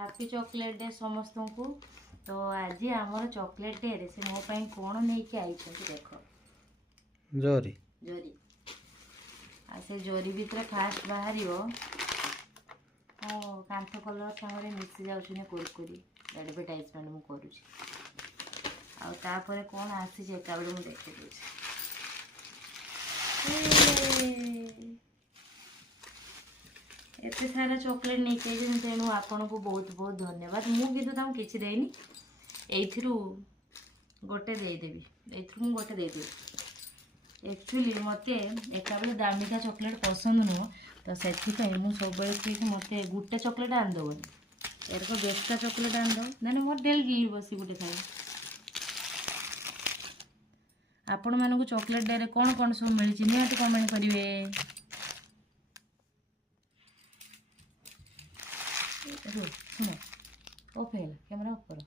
Happy chocolate day समस्त को। तो आज आमर चॉकलेट डे रे से मो पई कोन नै के आई छ देखो जोरी जोरी आ से जोरी भीतर फास्ट बाहरियो ओ कांथ कलर संगे मिक्स जाउछ ने कुरकुरी एडवर्टाइजमेंट मु करू छी आ तापर कोन आसी जे काबे मु देखि दै छी एते सारा चॉकलेट नहीं चाहिए तेणु आपन को बहुत बहुत धन्यवाद। मु कि देनी एथरू गोटे देदेवी एथरू गोटे देदेवी एक्चुअली मते एका बेले दामिका चॉकलेट पसंद नुह तो से सब मत गोटे चॉकलेट आनदेवनी एरक 10टा चॉकलेट आनदेव ना मोर डेली बस गोटे खाई आपण मानक चॉकलेट डे कौन कौन सब मिली निहत कमेंट करेंगे। सुनो ऑफ है कैमरा ऑफ करो।